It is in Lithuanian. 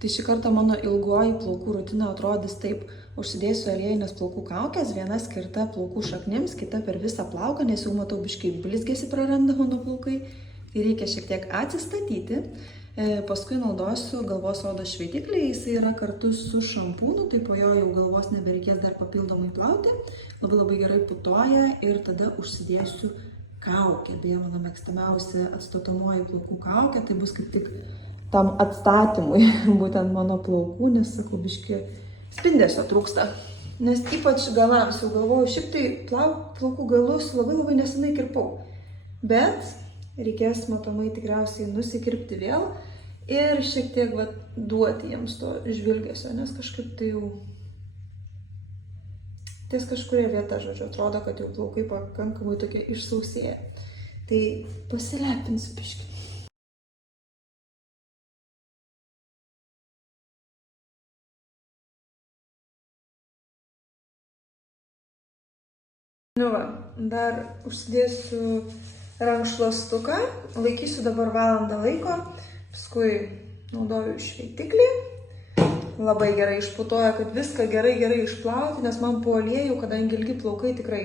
Tai šį kartą mano ilgoji plaukų rutina atrodys taip. Užsidėsiu aliejinės plaukų kaukės, viena skirta plaukų šaknims, kita per visą plauką, nes jau matau biškai blizgėsi praranda mano plaukai. Tai reikia šiek tiek atsistatyti. Paskui naudosiu galvos odos šveitiklį, jisai yra kartu su šampūnu, tai po jo jau galvos nebereikės dar papildomai plauti. Labai gerai putoja ir tada užsidėsiu kaukę. Beje, mano mėgstamiausia atstatomoji plaukų kaukė, tai bus kaip tik tam atstatymui, būtent mano plaukų, nes, sakau, biški spindesio trūksta. Nes ypač galams, jau galvoju, šiaip tai plaukų galus labai nesenai kirpau. Bet reikės matomai tikriausiai nusikirpti vėl ir šiek tiek duoti jiems to žvilgesio, nes kažkaip tai jau ties kažkuria vieta, žodžiu, atrodo, kad jau plaukai pakankamai tokie išsausėję. Tai pasilepinsiu biškį. Nu va, dar užsidėsiu rankšluostuką, laikysiu dabar valandą laiko, paskui naudoju šveitiklį. Labai gerai išputoja, kad viską gerai išplauti, nes man po aliejų, kadangi ilgi plaukai tikrai